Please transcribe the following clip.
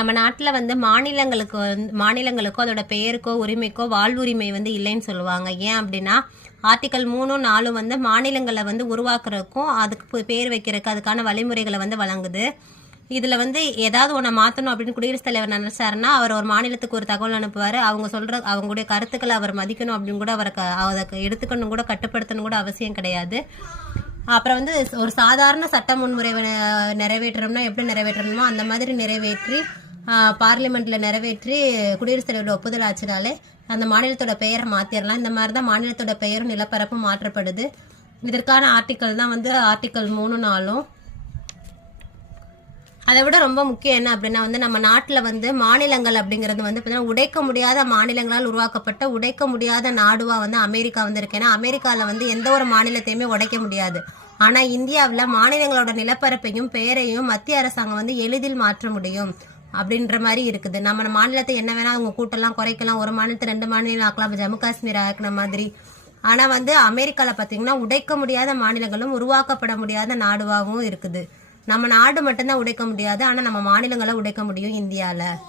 நம்ம நாட்டில் வந்து மாநிலங்களுக்கு வந்து மாநிலங்களுக்கோ அதோட பெயருக்கோ உரிமைக்கோ வாழ்வுரிமை வந்து இல்லைன்னு சொல்லுவாங்க. ஏன் அப்படின்னா ஆர்டிக்கல் மூணும் நாலும் வந்து மாநிலங்களை வந்து உருவாக்குறதுக்கும் அதுக்கு பேர் வைக்கிறதுக்கு அதுக்கான வழிமுறைகளை வந்து வழங்குது. இதில் வந்து ஏதாவது ஒன்றை மாற்றணும் அப்படின்னு குடியரசுத் தலைவர் நினைச்சாருன்னா அவர் ஒரு மாநிலத்துக்கு ஒரு தகவல் அனுப்புவார். அவங்க சொல்கிற அவங்களுடைய கருத்துக்களை அவர் மதிக்கணும் அப்படின்னு கூட அவரை அதை எடுத்துக்கணும் கூட கட்டுப்படுத்தணும் கூட அவசியம் கிடையாது. அப்புறம் வந்து ஒரு சாதாரண சட்ட முன்முறை நிறைவேற்றணும்னா எப்படி நிறைவேற்றணுமோ அந்த மாதிரி நிறைவேற்றி பார்லிமெண்ட்ல நிறைவேற்றி குடியரசுத் தலைவரோட ஒப்புதல் ஆச்சுனாலே அந்த மாநிலத்தோட பெயரை மாத்திரலாம். இந்த மாதிரி தான் மாநிலத்தோட பெயரும் நிலப்பரப்பும் மாற்றப்படுது. இதற்கான ஆர்டிக்கல் தான் வந்து ஆர்டிக்கல் மூணு நாளும் அதை விட ரொம்ப முக்கியம் என்ன அப்படின்னா வந்து நம்ம நாட்டில் வந்து மாநிலங்கள் அப்படிங்கிறது வந்து பார்த்தீங்கன்னா உடைக்க முடியாத மாநிலங்களால் உருவாக்கப்பட்ட உடைக்க முடியாத நாடுவாக வந்து அமெரிக்கா வந்து இருக்கு ஏன்னா அமெரிக்காவில் வந்து எந்த ஒரு மாநிலத்தையுமே உடைக்க முடியாது. ஆனால் இந்தியாவில் மாநிலங்களோட நிலப்பரப்பையும் பெயரையும் மத்திய அரசாங்கம் வந்து எளிதில் மாற்ற முடியும். அப்படின்ற மாதிரி இருக்குது. நம்ம மாநிலத்தை என்ன வேணா அவங்க கூட்டலாம் குறைக்கலாம். ஒரு மாநிலத்தை ரெண்டு மாநிலம் ஆக்கலாம். ஜம்மு காஷ்மீர் ஆக்கின மாதிரி. ஆனா வந்து அமெரிக்கால பாத்தீங்கன்னா உடைக்க முடியாத மாநிலங்களும் உருவாக்கப்பட முடியாத நாடுவாகவும் இருக்குது. நம்ம நாடு மட்டும்தான் உடைக்க முடியாது. ஆனா நம்ம மாநிலங்களை உடைக்க முடியும் இந்தியால.